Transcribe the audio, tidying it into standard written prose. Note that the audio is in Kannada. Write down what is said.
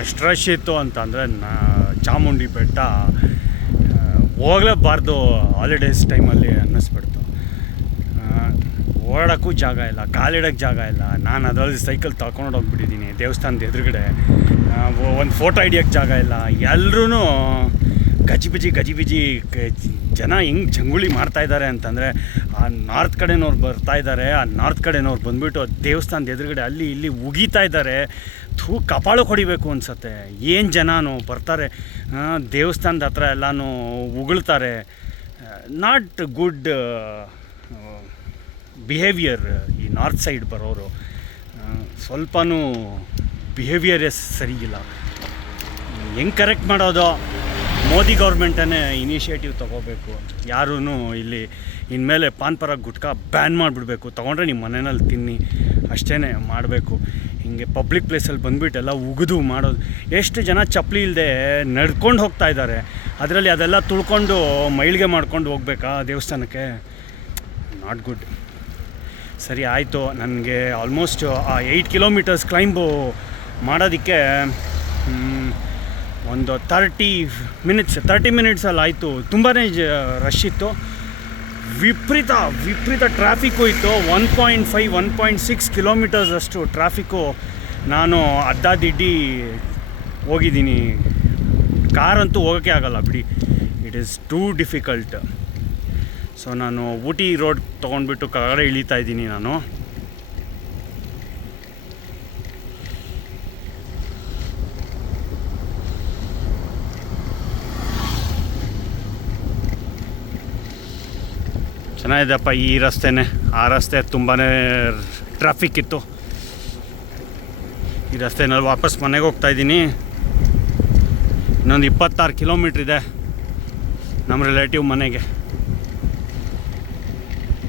ಎಷ್ಟು ರಶ್ ಇತ್ತು ಅಂತಂದರೆ ಚಾಮುಂಡಿ ಬೆಟ್ಟ ಹೋಗಲೇಬಾರ್ದು ಹಾಲಿಡೇಸ್ ಟೈಮಲ್ಲಿ ಅನ್ನಿಸ್ಬಿಡ್ತು. ಓಡೋಕ್ಕೂ ಜಾಗ ಇಲ್ಲ, ಕಾಲಿಡೋಕ್ಕೆ ಜಾಗ ಇಲ್ಲ. ನಾನು ಅದರಲ್ಲಿ ಸೈಕಲ್ ತಗೊಂಡು ಹೋಗ್ಬಿಟ್ಟಿದ್ದೀನಿ ದೇವಸ್ಥಾನದ ಎದುರುಗಡೆ. ಒಂದು ಫೋಟೋ ಹಿಡಿಯೋಕ್ಕೆ ಜಾಗ ಇಲ್ಲ. ಎಲ್ಲರೂ ಗಜಿಬಿಜಿ ಜನ ಹೆಂಗೆ ಜಂಗುಳಿ ಮಾಡ್ತಾಯಿದ್ದಾರೆ ಅಂತಂದರೆ, ಆ ನಾರ್ತ್ ಕಡೆನವ್ರು ಬರ್ತಾಯಿದ್ದಾರೆ. ಆ ನಾರ್ತ್ ಕಡೆನವ್ರು ಬಂದುಬಿಟ್ಟು ದೇವಸ್ಥಾನದ ಎದುರುಗಡೆ ಅಲ್ಲಿ ಇಲ್ಲಿ ಉಗೀತಾ ಇದ್ದಾರೆ. ಕಪಾಳಕ್ಕೆ ಹೊಡಿಬೇಕು ಅನಿಸುತ್ತೆ. ಏನು ಜನನೂ ಬರ್ತಾರೆ ದೇವಸ್ಥಾನದ ಹತ್ರ ಎಲ್ಲನೂ ಉಗುಳ್ತಾರೆ. ನಾಟ್ ಗುಡ್ ಬಿಹೇವಿಯರ್ ಈ ನಾರ್ತ್ ಸೈಡ್ ಬರೋರು. ಸ್ವಲ್ಪನೂ ಬಿಹೇವಿಯರೇ ಸರಿಯಿಲ್ಲ. ಹೆಂಗೆ ಕರೆಕ್ಟ್ ಮಾಡೋದು? ಮೋದಿ ಗೌರ್ಮೆಂಟನ್ನೇ ಇನಿಷಿಯೇಟಿವ್ ತೊಗೋಬೇಕು. ಯಾರೂ ಇಲ್ಲಿ ಇನ್ಮೇಲೆ ಪಾನ್ ಪರಾಗ್ ಗುಟ್ಕಾ ಬ್ಯಾನ್ ಮಾಡಿಬಿಡ್ಬೇಕು. ತೊಗೊಂಡ್ರೆ ನಿಮ್ಮ ಮನೆಯಲ್ಲಿ ತಿನ್ನಿ, ಅಷ್ಟೇ ಮಾಡಬೇಕು. ಹಿಂಗೆ ಪಬ್ಲಿಕ್ ಪ್ಲೇಸಲ್ಲಿ ಬಂದುಬಿಟ್ಟೆಲ್ಲ ಉಗಿದು ಮಾಡೋದು. ಎಷ್ಟು ಜನ ಚಪ್ಪಲಿ ಇಲ್ಲದೆ ನಡ್ಕೊಂಡು ಹೋಗ್ತಾ ಇದ್ದಾರೆ. ಅದರಲ್ಲಿ ಅದೆಲ್ಲ ತುಳ್ಕೊಂಡು ಮೈಲಿಗೆ ಮಾಡ್ಕೊಂಡು ಹೋಗ್ಬೇಕಾ ದೇವಸ್ಥಾನಕ್ಕೆ? Not good. ಸರಿ ಆಯಿತು, ನನಗೆ ಆಲ್ಮೋಸ್ಟ್ ಆ 8 ಕಿಲೋಮೀಟರ್ಸ್ ಕ್ಲೈಂಬು ಮಾಡೋದಕ್ಕೆ ಒಂದು 30 ಮಿನಿಟ್ಸಲ್ಲಿ ಆಯಿತು. ತುಂಬಾ ರಶ್ ಇತ್ತು, ವಿಪರೀತ ಟ್ರಾಫಿಕ್ಕು ಇತ್ತು. 1.6 ಕಿಲೋಮೀಟರ್ಸ್ ಅಷ್ಟು ಟ್ರಾಫಿಕ್ಕು ನಾನು ಅಡ್ಡಾದಿಡ್ಡಿ ಹೋಗಿದ್ದೀನಿ. ಕಾರಂತೂ ಹೋಗೋಕ್ಕೆ ಆಗಲ್ಲ ಬಿಡಿ, it is two difficult. So ನಾನು ಊಟಿ ರೋಡ್ ತೊಗೊಂಡ್ಬಿಟ್ಟು ಕೆಳಗಡೆ ಇಳಿತಾ ಇದ್ದೀನಿ. ನಾನು ಚೆನ್ನಾಗಿದೆಪ್ಪ ಈ ರಸ್ತೆನೇ. ಆ ರಸ್ತೆ ತುಂಬಾ ಟ್ರಾಫಿಕ್ ಇತ್ತು. ಈ ರಸ್ತೆನಲ್ಲಿ ವಾಪಸ್ ಮನೆಗೆ ಹೋಗ್ತಾಯಿದ್ದೀನಿ. ಇನ್ನೊಂದು 26 ಕಿಲೋಮೀಟ್ರ್ ಇದೆ ನಮ್ಮ ರಿಲೇಟಿವ್ ಮನೆಗೆ.